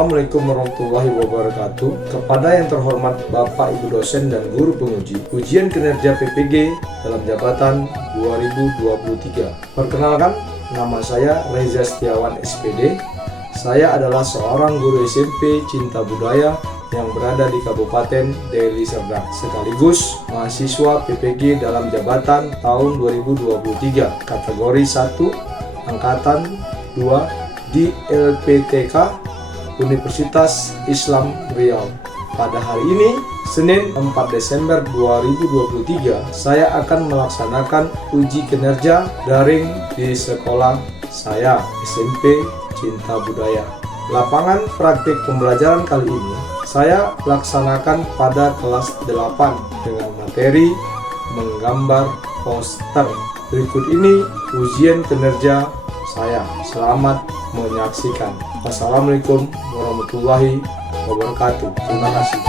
Assalamualaikum warahmatullahi wabarakatuh. Kepada yang terhormat Bapak Ibu dosen dan guru penguji, ujian kinerja PPG dalam jabatan 2023. Perkenalkan, nama saya Reza Setiawan SPD. Saya adalah seorang guru SMP Cinta Budaya yang berada di Kabupaten Deli Serdang, sekaligus mahasiswa PPG dalam jabatan tahun 2023, kategori 1, angkatan 2 di LPTK Universitas Islam Riau. Pada hari ini, Senin 4 Desember 2023, saya akan melaksanakan uji kinerja daring di sekolah saya, SMP Cinta Budaya. Lapangan praktik pembelajaran kali ini saya laksanakan pada kelas 8 dengan materi menggambar poster. Berikut ini ujian kinerja saya. Selamat menyaksikan. Wassalamualaikum warahmatullahi wabarakatuh. Terima kasih.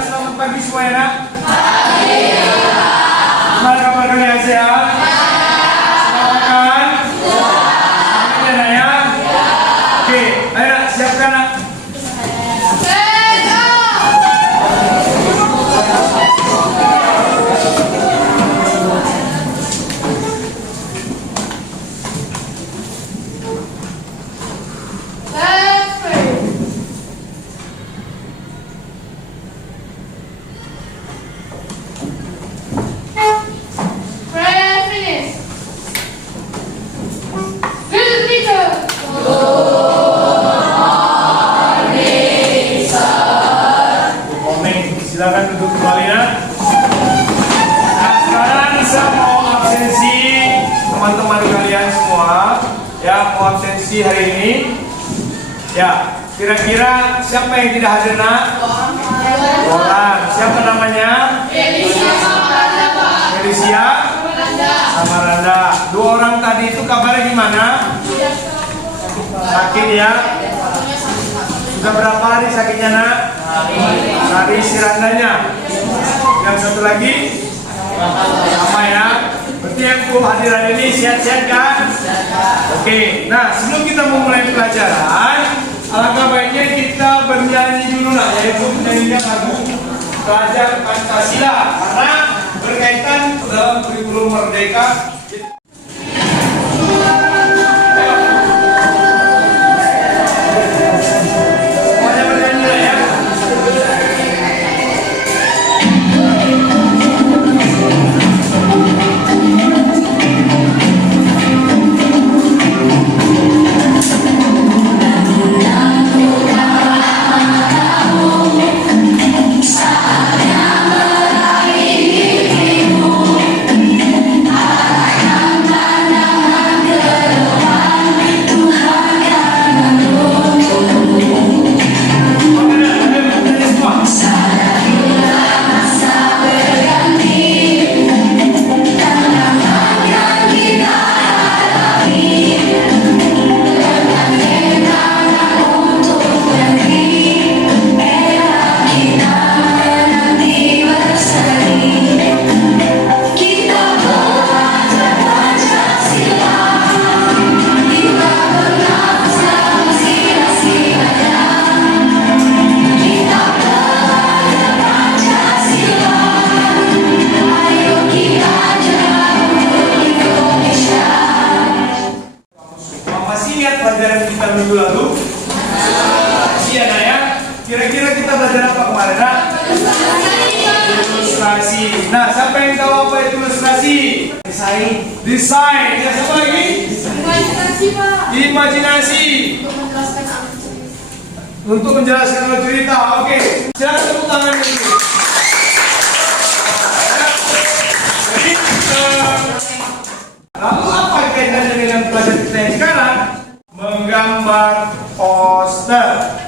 Selamat pagi semuanya. Pagi. Gimana kabar kalian, sehat? Selamat makan? Amin ya, ya? Oke, ayo siapkan nak. Silakan duduk kembali ya. Nah, sekarang saya mau absensi teman-teman kalian semua. Ya, mau absensi hari ini. Ya, kira-kira siapa yang tidak hadir nak? Orang. Siapa namanya? Felicia Samaranda. Dua orang tadi itu kabarnya gimana? Sakit ya? Sudah berapa hari sakitnya nak? Hari sirandanya. Yang satu lagi sama ya. Berarti yang hadir ini sehat-sehat kan? Oke. Nah, sebelum kita memulai pelajaran, alangkah baiknya kita bernyanyi dulu lah, yaitu menyanyikan lagu Pelajar Pancasila karena berkaitan dalam kurikulum Merdeka. Pelajaran kita minggu lalu, iya nah ya. Kira-kira kita belajar apa kemarin nak? Ilustrasi. Nah, siapa yang tahu apa itu ilustrasi? Desain. Ya, siapa lagi? Imajinasi pak. Imajinasi. Untuk menjelaskan alur cerita. Oke. Silakan tepuk tangan dulu. Jadi, lalu apa kaitannya dengan pelajaran kita yang sekarang? Menggambar poster.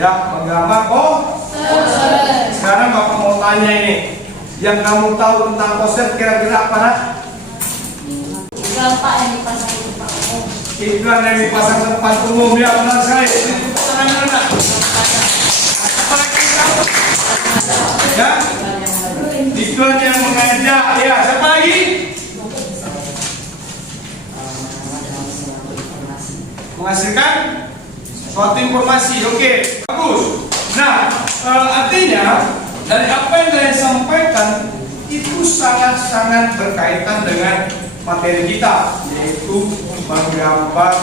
Ya, menggambar poster. Sekarang Bapak mau tanya ini, yang kamu tahu tentang poster kira-kira apa nak? Bapak yang dipasang di depan umum. Iklan yang dipasang di depan umum, ya benar sekali. Ya, iklan yang mengajak. Ya, siapa lagi? menghasilkan suatu informasi. Oke, bagus. Nah, artinya dari apa yang saya sampaikan itu sangat-sangat berkaitan dengan materi kita, yaitu menggambar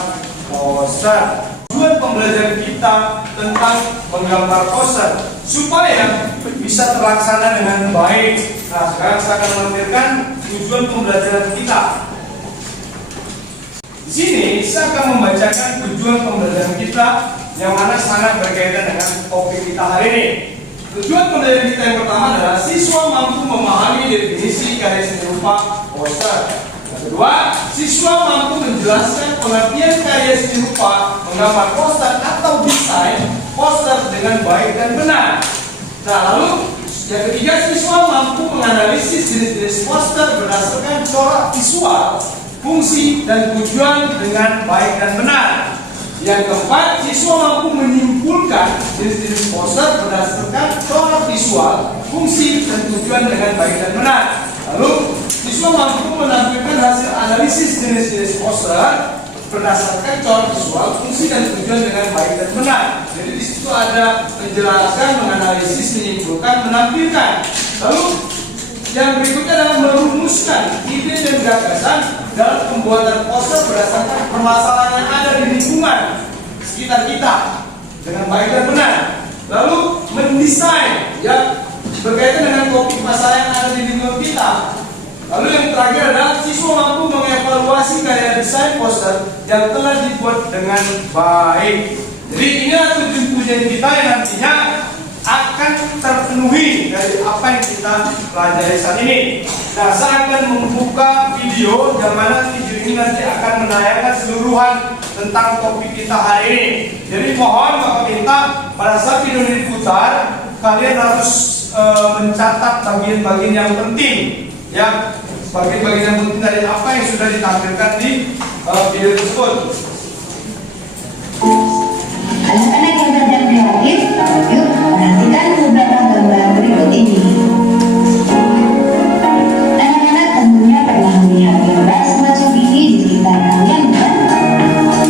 poster. Tujuan pembelajaran kita tentang menggambar poster supaya bisa terlaksana dengan baik. Nah, sekarang saya akan melampirkan tujuan pembelajaran kita. Di sini saya akan membacakan tujuan pembelajaran kita yang mana sangat berkaitan dengan topik kita hari ini. Tujuan pembelajaran kita yang pertama adalah siswa mampu memahami definisi karya seni rupa poster. Yang kedua, siswa mampu menjelaskan pengertian karya seni rupa menggambar poster atau desain poster dengan baik dan benar. Nah, lalu yang ketiga, siswa mampu menganalisis jenis-jenis poster berdasarkan corak visual, fungsi, dan tujuan dengan baik dan benar. Yang keempat, siswa mampu menyimpulkan jenis-jenis poster berdasarkan corak visual, fungsi, dan tujuan dengan baik dan benar. Lalu, siswa mampu menampilkan hasil analisis jenis-jenis poster berdasarkan corak visual, fungsi, dan tujuan dengan baik dan benar. Jadi di situ ada menjelaskan, menganalisis, menyimpulkan, menampilkan. Lalu yang berikutnya adalah merumuskan ide dan gagasan dalam pembuatan poster berdasarkan permasalahan yang ada di lingkungan sekitar kita dengan baik dan benar. Lalu mendesain yang berkaitan dengan topik masalah yang ada di lingkungan kita. Lalu yang terakhir adalah siswa mampu mengevaluasi karya desain poster yang telah dibuat dengan baik. Jadi inilah tujuan kita yang nantinya akan terpenuhi dari apa yang kita pelajari saat ini. Nah, saya akan membuka video yang mana video ini nanti akan menayangkan seluruhan tentang topik kita hari ini. Jadi mohon Bapak minta pada saat video ini diputar, kalian harus mencatat bagian-bagian yang penting, ya, bagian-bagian yang penting dari apa yang sudah ditampilkan di video tersebut. Anak-anak yang belajar kreatif, yuk perhatikan beberapa gambar berikut ini. Anak-anak tentunya pernah melihat gambar semacam ini di sekitar kalian, bukan?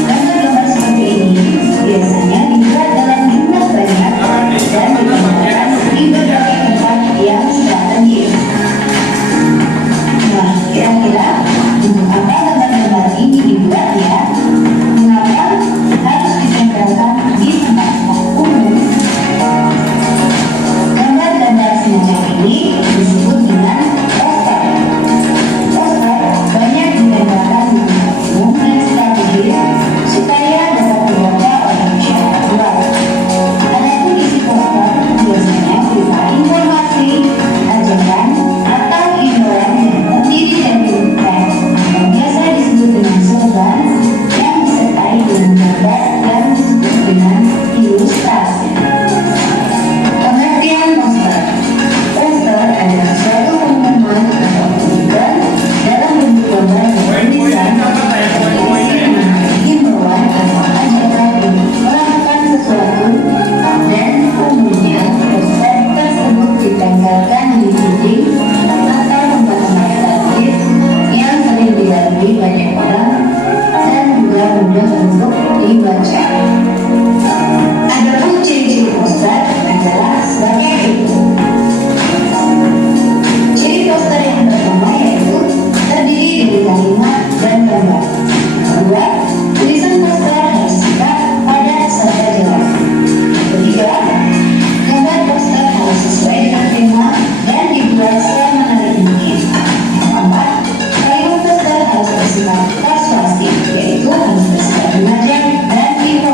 Gambar-gambar seperti ini biasanya dibuat dalam jumlah banyak dan digambarkan di berbagai tempat yang strategis. Nah, kira-kira untuk apa gambar-gambar ini dibuat ya? Mengapa harus ditempelkan di tempat-tempat umum? Gambar-gambar semacam ini disebut dengan poster. Poster banyak ditempelkan di tempat umum dan strategis supaya dapat dibaca oleh masyarakat luas. Adapun isi poster biasanya berupa informasi, ajakan, atau imbauan yang terdiri dari teks yang biasa disebut dengan slogan yang disertai dengan gambar yang disebut dengan ilustrasi. Pengertian poster. Poster adalah suatu pengumuman atau tuntutan dalam bentuk gambar yang berdesain berisi himbauan atau ajakan untuk melakukan sesuatu, dan umumnya poster tersebut ditempelkan di dinding atau tempat-tempat strategis yang sering dilalui banyak orang dan juga mudah untuk dibaca. Adapun ciri-ciri poster adalah sebagai itu. Ciri poster yang pertama yaitu terdiri dari kalimat dan gambar. Kedua, tulisan poster harus singkat, padat, serta jelas. Ketiga, gambar poster harus sesuai dengan tema dan dibuat semenarik mungkin. Yang keempat, kalimat poster harus bersifat persuasif, yaitu harus bersifat mengajak dan informatif.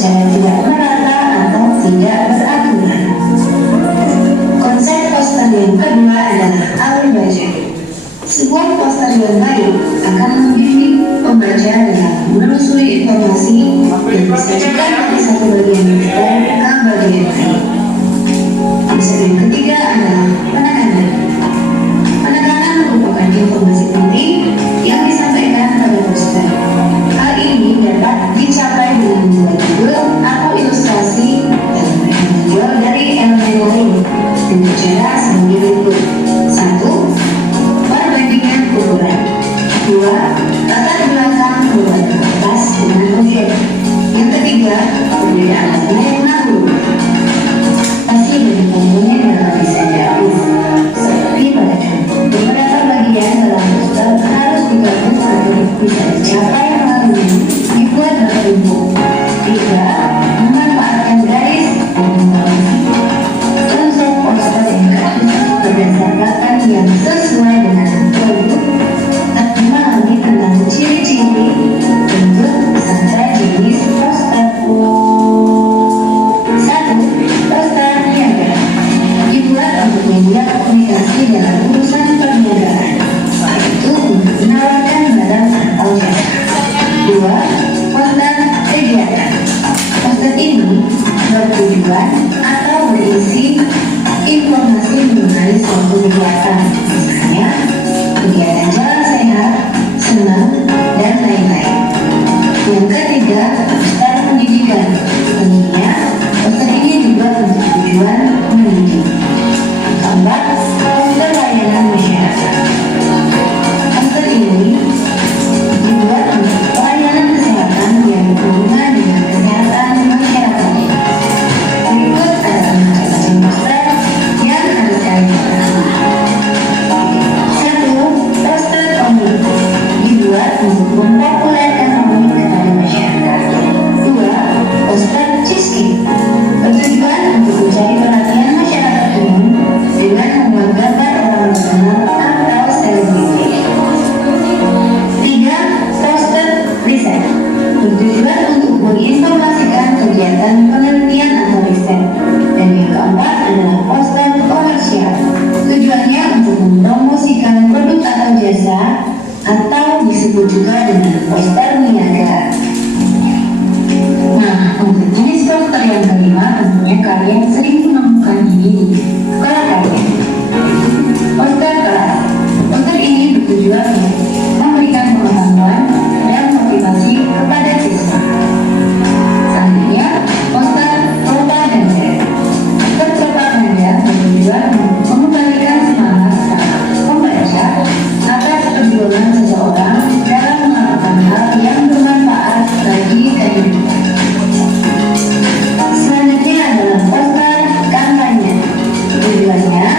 secara tidak merata atau tidak beraturan. Konsep poster yang kedua adalah alur baca. Sebuah poster yang baik akan membimbing pembaca dalam menelusuri informasi dan disajikan dari satu bagian poster ke bagian lain. Konsep yang ketiga adalah penekanan. Penekanan merupakan informasi penting yang disampaikan pada poster. Hal ini dapat dicapai dengan membuat judul atau ilustrasi dan menonjol dari elemen lain dengan cara sebagai berikut. 1. Perbandingan ukuran. 2. Latar belakang pembuatan kertas dengan objek. Yang ketiga, perbedaan warna yang mengatur. Pasti bagi komponen dalam desain grafis. Seperti pada contoh, beberapa bagian dalam poster harus digabung agar bisa dicapai melalui dibuat bertumpuk. 3. Memanfaatkan garis dan membalansi konsep poster yang grafis berdasarkan yang sesuai dengan produk atau memahami tentang ciri-ciri bentuk serta jenis poster. 1. Poster niaga dibuat untuk media komunikasi dalam urusan perniagaan, yaitu untuk menawarkan barang atau jasa. 2. Poster kegiatan. Poster ini bertujuan atau berisi informasi mengenai suatu kegiatan, misalnya kegiatan jalan sehat, senam, dan lain-lain. Yang ketiga, poster pendidikan. Tentunya, poster ini dibuat untuk tujuan mendidik. Keempat, poster layanan masyarakat. Poster ini dibuat untuk pelayanan kesehatan yang berhubungan dengan kesehatan masyarakat. Berikut adalah macam-macam poster yang harus kalian ketahui. 1. Poster komik dibuat untuk mempopulerkan komik kepada masyarakat. 2. Poster cheesecake bertujuan untuk mencari perhatian masyarakat umum dengan membuat gambar orang terkenal atau selebriti. 3. Poster riset bertujuan untuk menginformasikan kegiatan penelitian atau riset. Dan yang keempat adalah poster komersial. Tujuannya untuk mempromosikan produk atau jasa atau disebut juga dengan poster niaga. Nah, untuk jenis poster yang kelima tentunya kalian sering menemukan ini di sekolah kalian. Poster kelas. Poster ini bertujuan untuk memberikan pengetahuan dan motivasi kepada siswa. Selanjutnya, poster propaganda. Poster propaganda bertujuan untuk mengembalikan semangat pembaca atas perjuangan seseorang dalam melakukan hal yang bermanfaat bagi kehidupan. Selanjutnya adalah poster kampanye. Tujuannya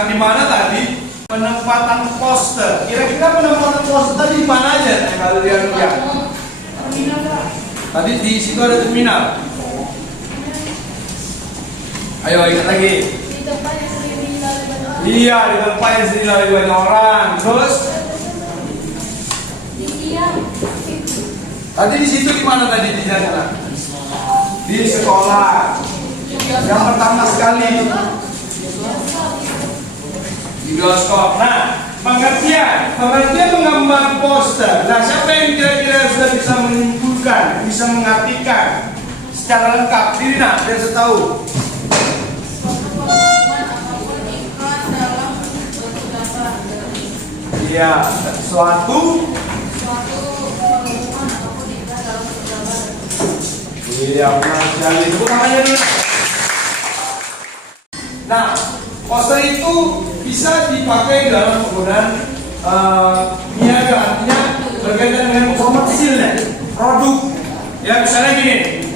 sekarang di mana tadi? Penempatan poster. Kira-kira penempatan poster tadi di mana aja? Kalau kalian lihat. Tadi di situ ada terminal. Ayo ingat lagi. Di tempat yang sering dilalui banyak orang. Iya, di tempat yang sering dilalui banyak orang. Terus Di tiang. tadi di situ di mana tadi di sana? Di sekolah. Yang pertama sekali di bioskop. Nah, pengertian menggambar poster. Nah, siapa yang kira-kira sudah bisa menyimpulkan, bisa mengartikan secara lengkap? Dirina, biar saya tahu. Suatu pengumuman apapun iklan dalam bentuk gambar. Iya, suatu. Suatu pengumuman apapun iklan dalam bentuk gambar. Iya, benar sekali. Tepuk tangannya dulu. Nah, poster itu bisa dipakai dalam penggunaan niaga, artinya berkaitan dengan komersilnya, produk. Ya, misalnya gini,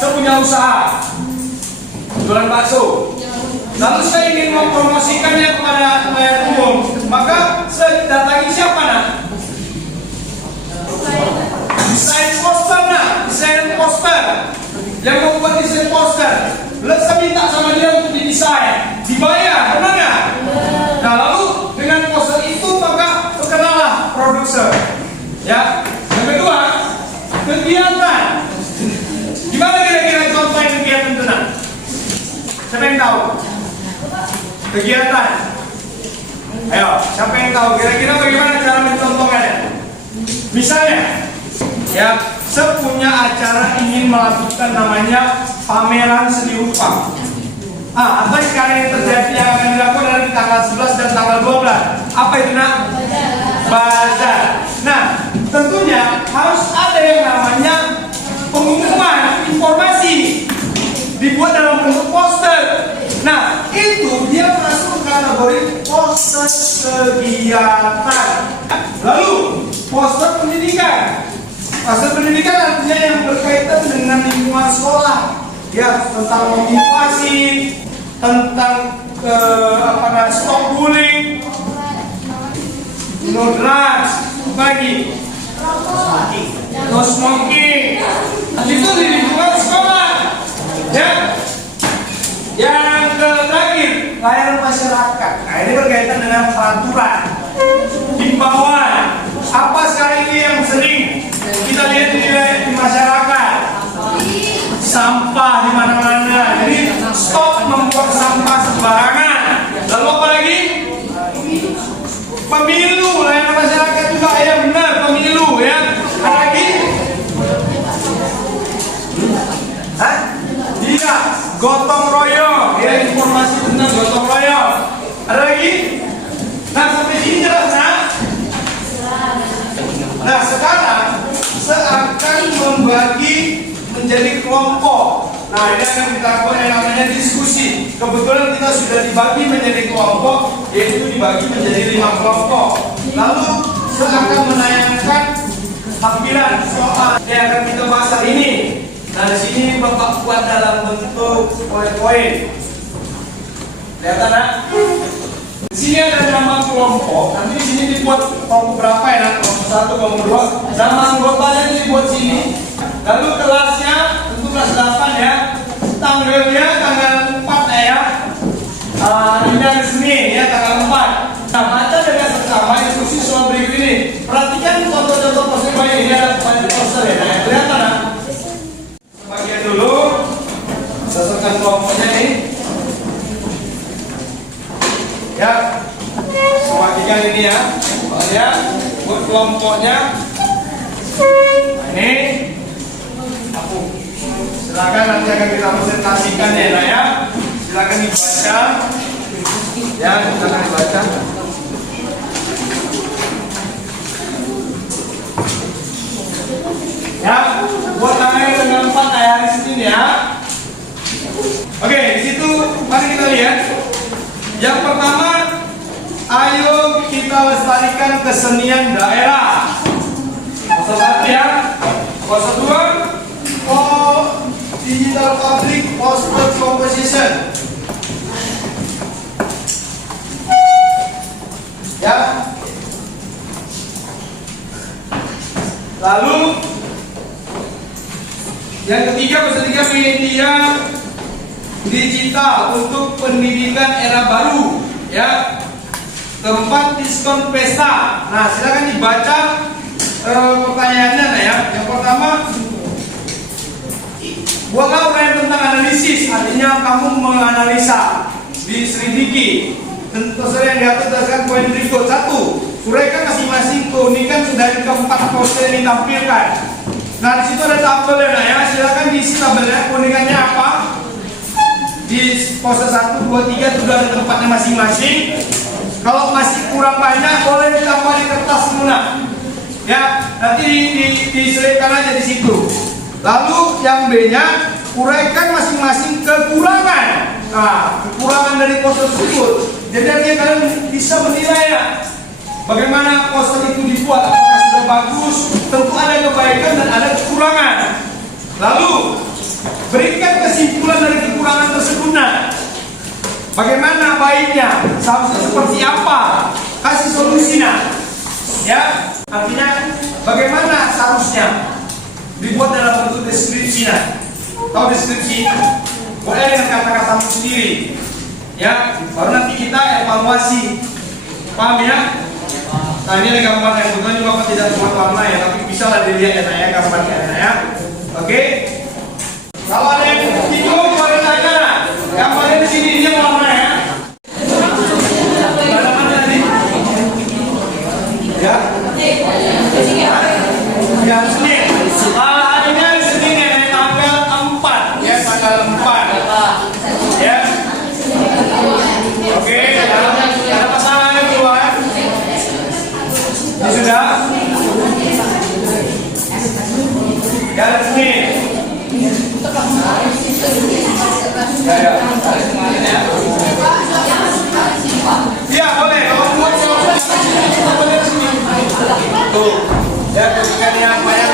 saya punya usaha jualan bakso. Lalu saya ingin mempromosikannya kepada rakyat umum, maka saya datangi siapa nak? Desain poster nak, desain poster. Yang membuat desain poster, lalu saya minta sama dia untuk didesain, dibayar, benar nggak? Nah, lalu dengan poster itu maka terkenalah produk saya. Ya, yang kedua kegiatan. Gimana kira-kira contoh kegiatan itu nak? Siapa yang tahu? Kegiatan. Ayo, siapa yang tahu? Kira-kira bagaimana cara mencontohkannya? Misalnya, ya, saya punya acara ingin melakukan namanya pameran seni rupa. Apa sekarang yang terjadi yang akan dilakukan adalah di tanggal 11 dan tanggal 12. Apa itu nak? Bazar. Nah, tentunya harus ada yang namanya pengumuman, informasi dibuat dalam bentuk poster. Nah, itu dia masuk kategori poster kegiatan. Lalu, poster pendidikan. Poster pendidikan artinya yang berkaitan dengan lingkungan sekolah. Ya, tentang motivasi, tentang stop bullying, no drugs, lagi, no smoking. Itu di lingkungan sekolah. Ya. Yang terakhir, layanan masyarakat. Nah, ini berkaitan dengan peraturan, himbauan. Apa sekarang ini yang sering kita lihat di masyarakat? Sampah di mana-mana. Jadi stop membuang sampah sembarangan. Lalu apa lagi? Pemilu, layanan masyarakat juga ya benar, pemilu ya. Apa lagi? Hah? Iya, gotong royong. Ya, informasi tentang gotong royong. Ada lagi? Nah, sampai sini jelas nah? Nah, sekarang saya akan membagi menjadi kelompok. Nah, ini akan kita lakukan yang namanya diskusi. Kebetulan kita sudah dibagi menjadi kelompok, yaitu dibagi menjadi 5 kelompok. Lalu saya akan menayangkan tampilan soal yang akan kita bahas hari ini. Nah, di sini Bapak buat dalam bentuk poin-poin. Lihat nak? Di sini ada nama kelompok. Nanti di sini dibuat kelompok berapa ya? Nak? Kelompok 1, kelompok 2. Nama anggotanya dibuat sini. Lalu kelasnya tentu kelas 8 ya. Tanggalnya tanggal 4 ya. Ini hari Senin ya, tanggal 4. Nah, baca dengan seksama instruksi soal berikut ini. Perhatikan contoh-contoh poster banyak ini ada banyak poster ya. Nah, kelihatan nah? Bagian dulu. Sesuaikan kelompoknya nih. Ya. Bagian ini ya. Ya, buat kelompoknya. Nah, ini. Silakan nanti akan kita presentasikan ya, nah ya. Silakan dibaca. Ya, silakan dibaca. Ya, buat namanya dengan 4 kayak di sini ya. Oke, di situ mari kita lihat. Yang pertama, ayo kita lestarikan kesenian daerah. Pasal 1 ya. Pasal 2, digital public poster composition. Ya. Lalu yang ketiga, poster 3, media digital untuk pendidikan era baru. Ya. Keempat, diskon pesta. Nah, silakan dibaca pertanyaannya, nah ya. Yang pertama, buatlah uraian tentang analisis, artinya kamu menganalisa, diselidiki. Terserah yang diatur berdasarkan poin berikut. 1. Uraikan masing-masing keunikan dari keempat poster yang ditampilkan. Nah, di situ ada tabelnya, nah ya. Silakan diisi tabelnya, keunikannya apa? Di poster 1, 2, 3 sudah ada tempatnya masing-masing. Kalau masih kurang banyak, boleh ditambah di kertas lunak. Ya, nanti diselipkan aja di situ. Lalu yang B-nya, uraikan masing-masing kekurangan. Nah, kekurangan dari poster tersebut. Jadi artinya kalian bisa menilai ya, bagaimana poster itu dibuat. Apakah sudah bagus? Tentu ada kebaikan dan ada kekurangan. Lalu berikan kesimpulan dari kekurangan tersebut. Nah, bagaimana baiknya? Seharusnya seperti apa? Kasih solusinya. Ya, artinya bagaimana seharusnya dibuat dalam bentuk deskripsi. Tahu deskripsi? Boleh dengan kata-katamu sendiri. Ya, baru nanti kita evaluasi. Paham ya? Nah, ini gambar yang kebetulan juga tidak cuma warna ya, tapi bisa lah dilihat ya gambarnya ya. Oke. Kalau ada yang bingung boleh tanya. Gambarnya di sini ini warna ya. Ada mana tadi? Ya. Ya, sini. Hari ini hari Senin ya, tanggal 4 ya, tanggal 4 ya. Oke, ada pasangan yang keluar. Ini sudah. Ya, ada sini. Ya. Ya, boleh. Kalau buat boleh sini. Tuh. Ya, berikan yang apa ya?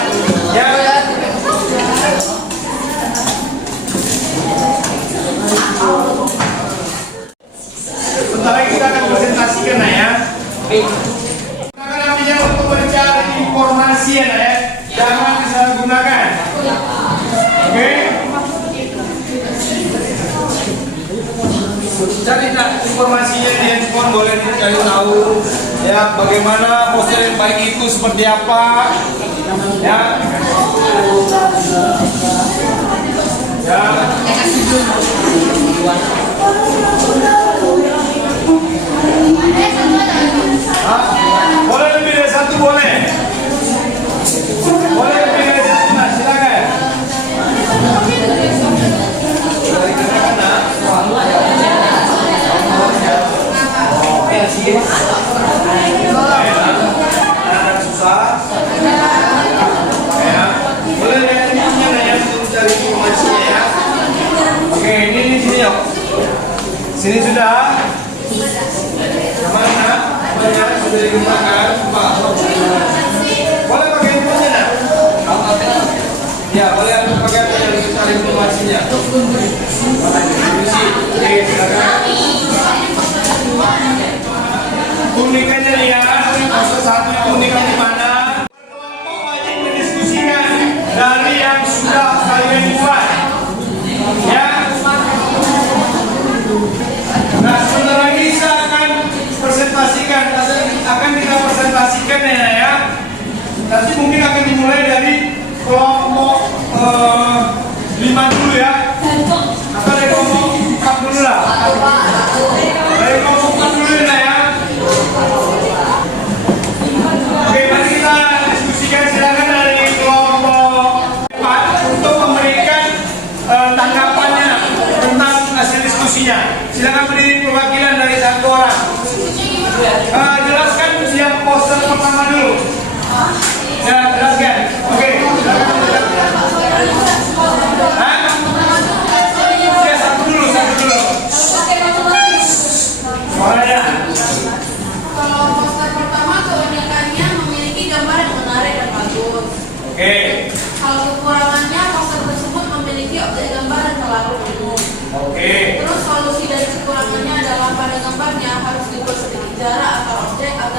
Ya. Sebentar lagi kita akan presentasikan ya. Kita akan namanya untuk mencari informasi ya. Jangan disalahgunakan. Oke? Cari informasinya di handphone, boleh dicari tahu ya bagaimana poster yang baik itu seperti apa ya. Ya. Boleh lebih dari satu, boleh. Boleh lebih dari satu, nah silakan. Dari kanak-kanak. Anak susah. Ya. Boleh lihat ini ya untuk mencari informasinya ya. Oke, ini di sini yuk. Sini sudah. Mana? Banyak sudah digunakan, Pak. Boleh pakai handphone nak? Ya, boleh pakai handphone untuk mencari informasinya. Oke, silakan. Unikannya lihat, poster 1 unikan di mana? Kelompok wajib mendiskusikan dari yang sudah kalian buat. Ya. Nah, sebentar lagi saya akan presentasikan, akan kita presentasikan ya. Nanti mungkin akan dimulai dari kelompok 5 dulu ya. Atau dari kelompok 4 dulu lah. Dari kelompok 4 dulu ya. Oke, mari kita diskusikan. Silakan dari kelompok 4 untuk memberikan tanggapannya tentang hasil diskusinya. Silakan beri perwakilan dari 1 orang. Jelaskan yang poster pertama dulu. Ya, jelaskan. Oke, silakan. Ya, satu dulu. Suaranya. Kalau poster pertama keunikannya memiliki gambar yang menarik dan bagus. Oke. Kalau kekurangannya poster tersebut memiliki objek gambar yang terlalu umum. Oke. Terus solusi dari kekurangannya adalah pada gambarnya harus dibuat sedikit jarak antar objek agar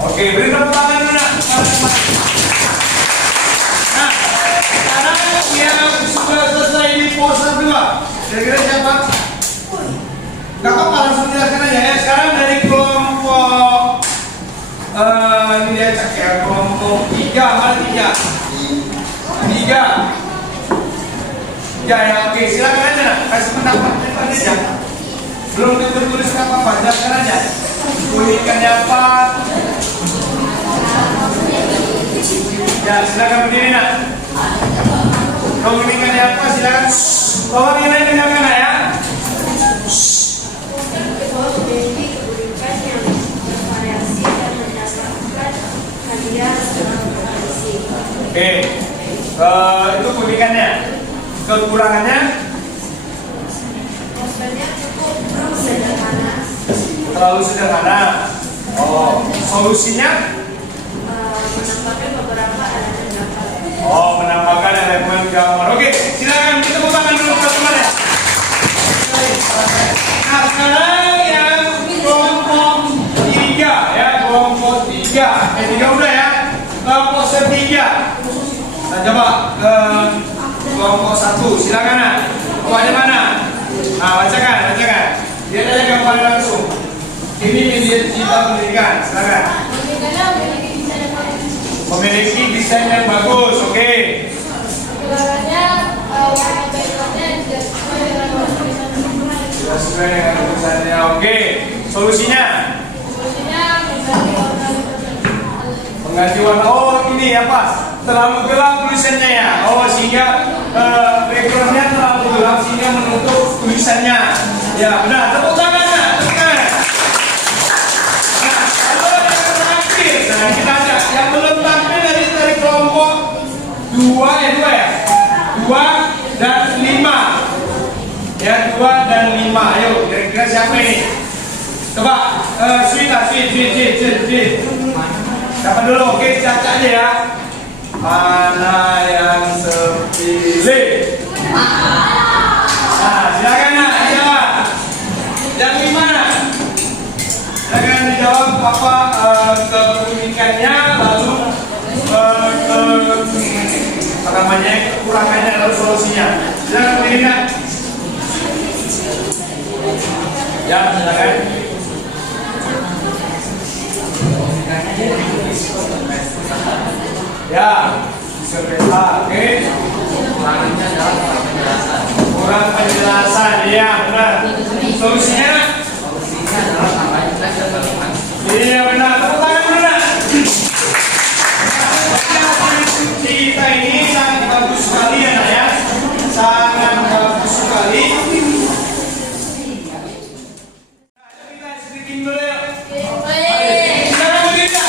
Oke, beri tepuk tangan dulu nak. Nah, sekarang yang sudah selesai di pos 2, kira-kira siapa? Gak apa-apa, langsung jelaskan aja ya. Sekarang dari kelompok ini dia cek ya, kelompok 3, mana 3? 3 ya, oke, silakan aja nak, kasih pendapat aja. Belum ditulis apa-apa, jelaskan aja. Unikannya apa? Ya, silakan berdiri nak. Unikannya apa? Silakan. Tolong nilai dengarkan ya. Oke, itu keunikannya. Kekurangannya? Terlalu sederhana. Oh, solusinya? Menambahkan elemen gambar. Oke, silakan kita tepuk tangan dulu teman-teman ya. Nah, sekarang yang kelompok 3 ya, kelompok 3. 3 udah ya. Kelompok 3. Nah, coba ke kelompok 1. Silakan nak. Kelompoknya mana? Nah, bacakan. Lihat aja gambarnya langsung. Ini media digital pendidikan. Silakan. Memiliki desain yang bagus. Oke. Tidak sesuai dengan tulisannya. Oke. Solusinya? Mengganti warna. Oh, ini apa? Terlalu gelap tulisannya ya. Oh, sehingga backgroundnya terlalu gelap sehingga menutup tulisannya. Ya, benar. Tepuk tangan. Nah, kita ada yang belum tampil dari kelompok 2 ya? 2 dan 5. Ya, 2 dan 5. Ayo, kira-kira siapa ini? Coba, Sweet. Siapa dulu? Oke, caca aja ya. Mana yang terpilih? Nah, silakan nak, jawab. Yang 5. Silakan dijawab apa keunikannya, lalu kekurangannya, lalu solusinya. Silakan berikan. Ya, silakan. Ya, bisa. Oke. Kurang penjelasan, ya benar. Solusinya? Iya benar. Tepuk tangan dulu nak. Kita ini sangat bagus sekali ya nak ya. Sangat bagus sekali. Kita sedikit dulu ya. Jangan begitu.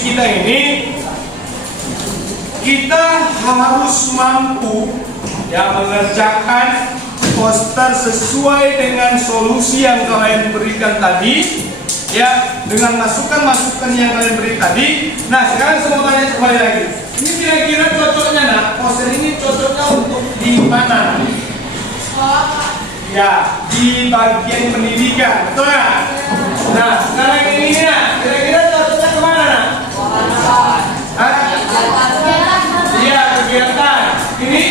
kita ini, kita harus mampu ya mengerjakan poster sesuai dengan solusi yang kalian berikan tadi, ya, dengan masukan-masukan yang kalian beri tadi. Nah, sekarang semua tanya kembali lagi. Ini kira-kira cocoknya, nak, poster ini cocoknya untuk di mana? Ya, di bagian pendidikan, betul nggak? Nah, sekarang ini, nak, kira-kira cocoknya kemana, nak? Hah? Iya, kegiatan. Ini?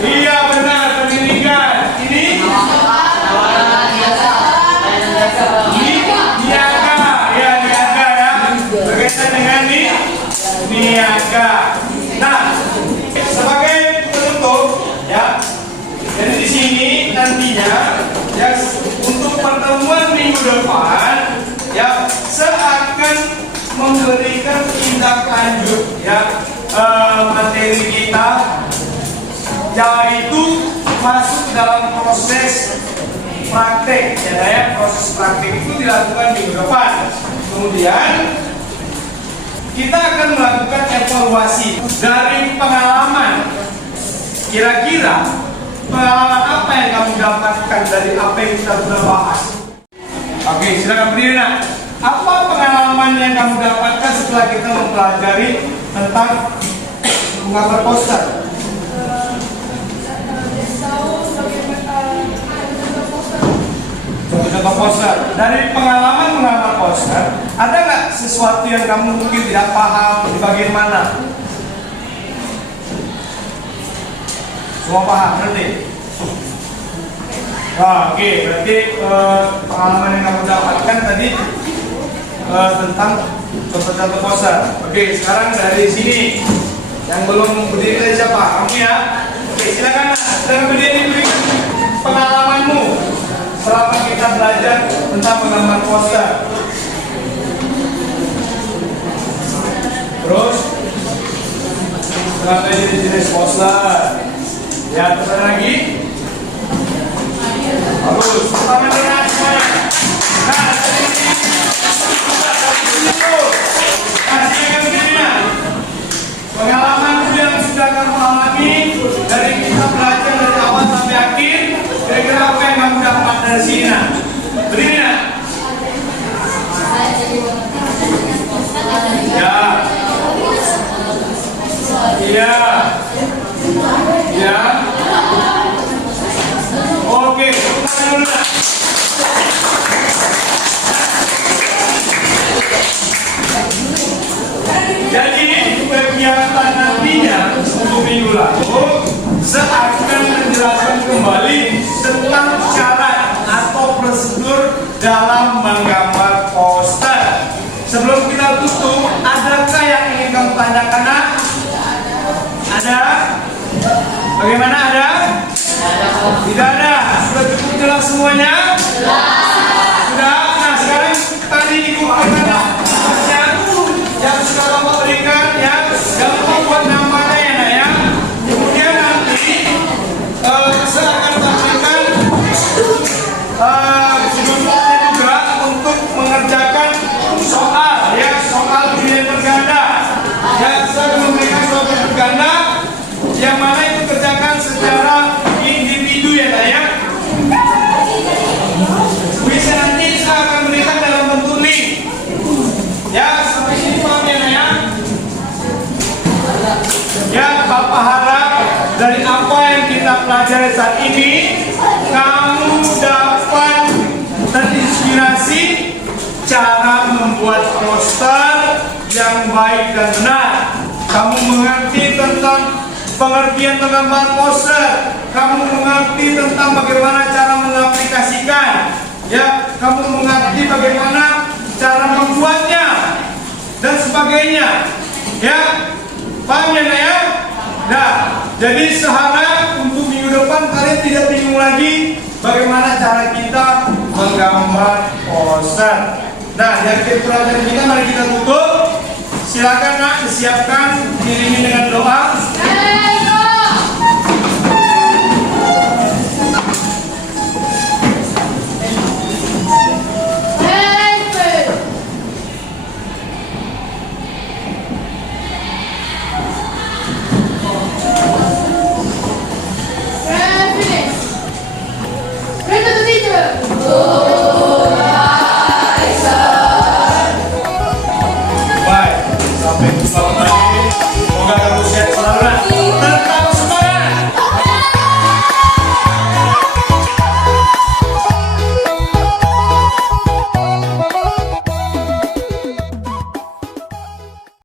Iya, benar, pendidikan. Ini? Niaga, ya niaga ya, berkaitan dengan niaga. Nah, sebagai penutup ya, jadi di sini nantinya ya untuk pertemuan minggu depan ya seakan memberikan tindak lanjut ya materi kita, yaitu masuk dalam proses praktek ya, proses praktek itu dilakukan minggu depan. Kemudian kita akan melakukan evaluasi dari pengalaman. Kira-kira pengalaman apa yang kamu dapatkan dari apa yang kita sudah bahas? Oke, silakan berdiri, nak. Apa pengalaman yang kamu dapatkan setelah kita mempelajari tentang menggambar poster? Contoh poster. Dari pengalaman menggambar poster, ada nggak sesuatu yang kamu mungkin tidak paham di bagian mana? Semua paham, berarti? Oke, berarti pengalaman yang kamu dapatkan tadi tentang contoh-contoh poster. Oke, sekarang dari sini yang belum berdiri dari siapa? Kamu ya? Oke, silakan berdiri, berikan pengalamanmu selama kita belajar tentang menggambar poster. Terus setelah jenis poster, ya terus lagi. Bagus, tangan dengan semuanya. Nah, dari sini. Nah, silakan berdiri. Pengalaman yang sudah kamu alami dari kita belajar dari awal sampai akhir, kira-kira apa yang kamu dapat dari sini? Nah, berdiri, nah. Ya. Iya. Ya. Oke, tangan dulu, nah. Jadi kegiatan nantinya untuk minggu lalu seakan menjelaskan kembali tentang cara atau prosedur dalam menggambar poster. Sebelum kita tutup, adakah yang ingin kamu tanyakan? Ada? Bagaimana, ada? Tidak ada. Sudah cukup jelas semuanya? Sudah. Nah, sekarang tadi dikumpulkan yang sudah kamu berikan ya, jangan lupa buat namanya ya, nak, ya. Kemudian nanti saya akan tampilkan judulnya juga untuk mengerjakan soal ya, soal pilihan berganda. Ya, saya akan memberikan soal berganda yang mana itu kerjakan secara individu ya, nak, ya. Bisa nanti saya akan berikan dalam bentuk link. Ya, sampai sini paham ya, ya? Ya, Bapak harap dari apa yang kita pelajari saat ini, kamu dapat terinspirasi cara membuat poster yang baik dan benar. Kamu mengerti tentang pengertian menggambar poster, kamu mengerti tentang bagaimana cara mengaplikasikan, ya, kamu mengerti bagaimana cara membuatnya dan sebagainya, ya, paham ya, ya? Nah, jadi seharap untuk minggu depan kalian tidak bingung lagi bagaimana cara kita menggambar poster. Nah, dari pelajaran kita mari kita tutup. Silakan, nak, disiapkan, diiringi dengan doa. sampai jumpa